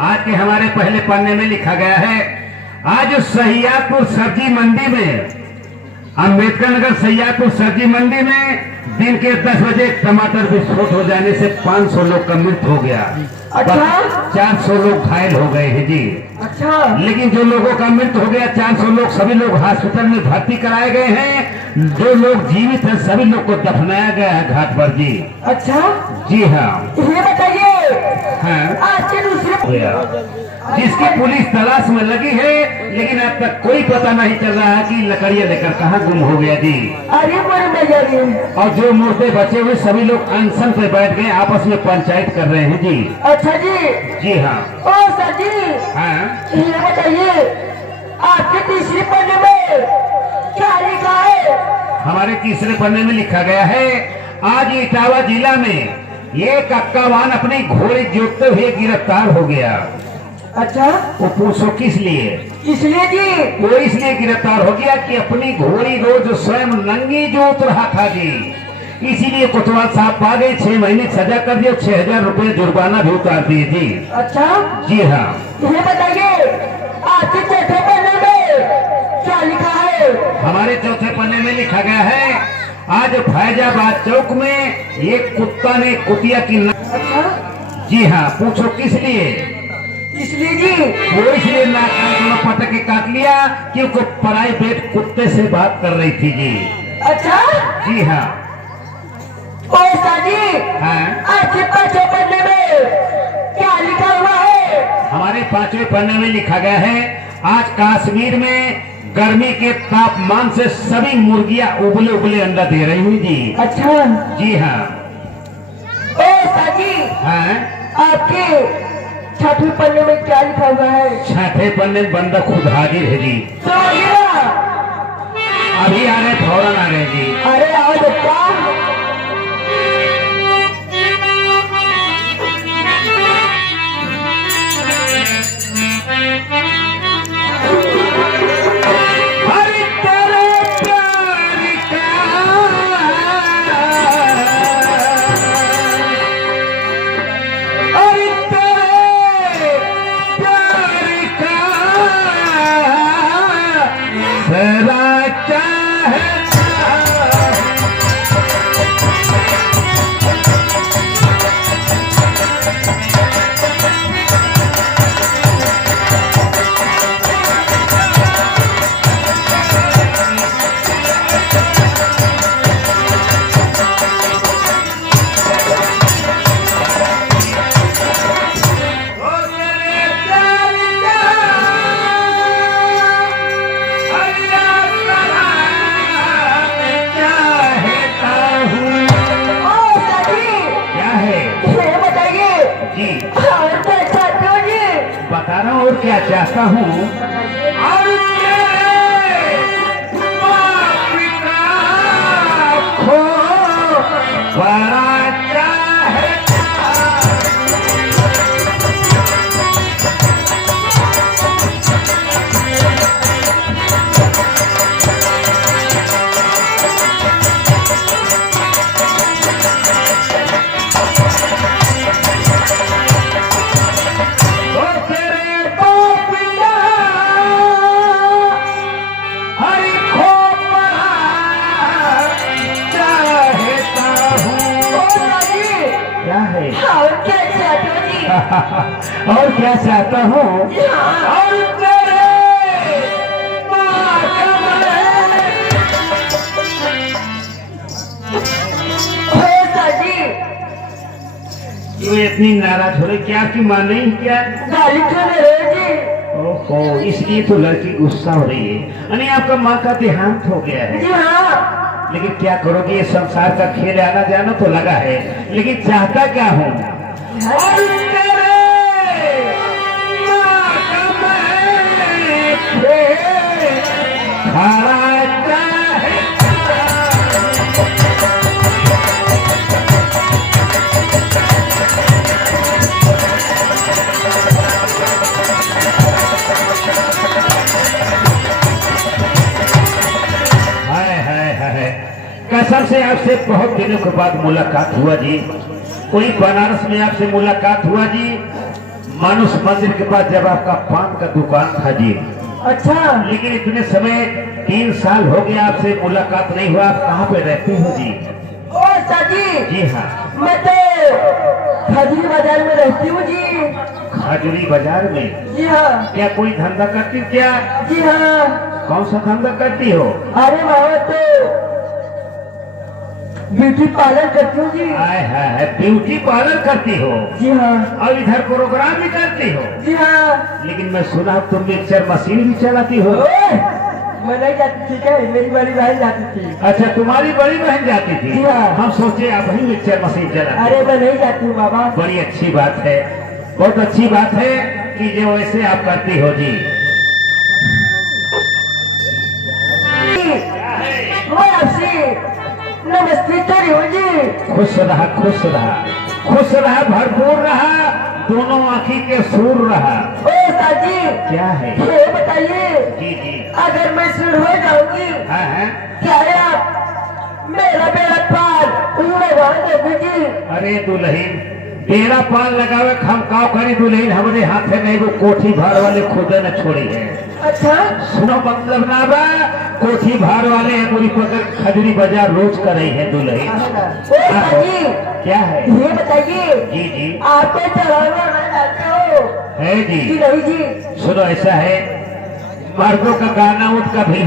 आज के हमारे पहले पन्ने में लिखा गया है, आज सहियापुर सब्जी मंडी में, अम्बेडकर नगर सहियापुर सब्जी मंडी में दिन के 10 बजे टमाटर विस्फोट हो जाने से 500 लोग का मृत्यु हो गया। अच्छा, 400 लोग घायल हो गए हैं जी। अच्छा, लेकिन जो लोगों का मृत्यु हो गया 400 लोग, सभी लोग हॉस्पिटल में भर्ती कराए गए हैं। जो लोग जीवित हैं सभी लोग को दफनाया गया है घाट पर जी। अच्छा, जी हाँ। ये बताइए, हाँ, आज के दूसरे जिसकी पुलिस तलाश में लगी है, लेकिन अब तक कोई पता नहीं चल रहा है कि लकड़ियां लेकर कहाँ गुम हो गया जी। अरे बड़े मजा रही। और जो मुर्दे बचे हुए सभी लोग अनशन पे बैठ गए, आपस में पंचायत कर रहे हैं जी। अच्छा जी। जी हाँ। ओ सर जी, हाँ, ये बताइए, आपके तीसरे पन्ने में क्या लिखा है? हमारे तीसरे पन्ने में लिखा गया है, आज इटावा जिला में एक अक्कावान अपनी घोड़ी जोतते हुए गिरफ्तार हो गया। अच्छा, वो पूछो किस लिए? इसलिए जी। वो इसलिए गिरफ्तार हो गया कि अपनी घोड़ी रोज स्वयं नंगी जोत रहा था जी। इसीलिए कोतवाल साहब पा गए, 6 महीने की सजा कर दिया, 6000 रुपए जुर्माना भी उतार दिए जी। अच्छा, जी हाँ। ये बताइए, आपके चौथे पन्ने में क्या लिखा है? हमारे चौथे पन्ने में लिखा गया है, आज फैजाबाद चौक में एक कुत्ता ने कुतिया की अच्छा, जी हाँ। पूछो किस लिए? इसलिए जी। वो इसलिए नाक पटक के काट लिया क्योंकि प्राइवेट कुत्ते से बात कर रही थी जी। अच्छा, जी हाँ। ओ सर जी, हाँ, आपके पांचवें पन्ने में क्या लिखा हुआ है? हमारे 5वें पन्ने में लिखा गया है, आज कश्मीर में गर्मी के तापमान से सभी मुर्गियां उबले उबले अंडा दे रही हुई जी। अच्छा, जी हाँ। ओ सर जी, हाँ, आपके छठवें पन्ने में क्या लिखा हुआ है? 6ठे पन्ने में बंदा खुद हाजिर है जी। तो आइए ना। अभी आ रहे, फौरन आ रहे जी। अरे आओ बच्चा। हरि तेरे प्यार का, हरि तेरे प्यार का सरा चाहता। ओ सर जी, क्या है ये बताइए, जी? और क्या चाहते हो जी? बता रहा हूँ और क्या चाहता हूँ। और तेरे बाप का खो बड़ा चाहता। ओ तेरे बाप का हरि खो बड़ा चाहता हूँ। ओ सर जी, क्या है? और क्या चाहते हो जी? और क्या चाहता हूँ? हाँ। और तेरे माँ का मैं। ओ सर जी, क्यों इतनी नाराज हो रही? क्या आपकी माँ नहीं क्या? गाली क्यों दे रहे हो जी? ओहो, इसलिए तो लड़की गुस्सा हो रही है। यानी आपका माँ का देहांत हो गया है। जी हाँ। लेकिन क्या करोगे, ये संसार का खेल, आना जाना तो लगा है, लेकिन चाहता क्या हूँ? और तेरे माँ का मैं खेल खड़ा चाहता। कसम से आपसे बहुत दिनों के बाद मुलाकात हुआ जी। कोई बनारस में आपसे मुलाकात हुआ जी। मानुष मंदिर के पास जब आपका पान का दुकान था जी, अच्छा लेकिन इतने समय 3 साल हो गया आपसे मुलाकात नहीं हुआ। आप कहाँ पे रहते हो जी? ओ साजी जी हाँ, मैं तो खजूरी बाजार में रहती हूँ जी। खजूरी बाजार में? जी हाँ क्या कोई धंधा करती हो क्या? जी हाँ। कौन सा धंधा करती हो? अरे मामा तो ब्यूटी पार्लर करती हूँ जी। आय है ब्यूटी पार्लर करती हो जी हाँ और इधर प्रोग्राम भी करती हो। जी हाँ। लेकिन मैं सुना तुम मिक्सर मशीन भी चलाती हो। ओए, मैं नहीं जाती, ठीक है, मेरी बड़ी बहन जाती थी। अच्छा, तुम्हारी बड़ी बहन जाती थी? जी हाँ। हम सोचे आप ही मिक्सर मशीन चलाते। अरे मैं नहीं जाती हूँ बाबा। बड़ी अच्छी बात है, बहुत अच्छी बात है कि जो वैसे आप करती हो जी। मैं आपसे नमस्ते करी हूँ जी। खुश रहा, खुश रहा, खुश रहा, भरपूर रहा, दोनों आँखी के सूर रहा। ओ साजी क्या है? ये बताइए, जी जी। अगर मैं सुर हो जाऊंगी हाँ, क्या आप मेरा बेड़ा पार लगा दोगे जी? अरे दुल्हन, बेड़ा पाल लगावे खमकाव करी दुल्हन, हमारे हाथे में वो कोठी भार वाले खुदा न छोड़ी है। अच्छा सुनो, मतलब ना बा, कोठी भार वाले पूरी पकड़ खजूरी बाजार रोज कर रही है दुल्हन। ओ साजी क्या है? ये बताइए, जी जी। आप तो चढ़ावा में जाते हो है जी। कि नहीं जी? सुनो, ऐसा है, मर्दों का गाना उठ का भी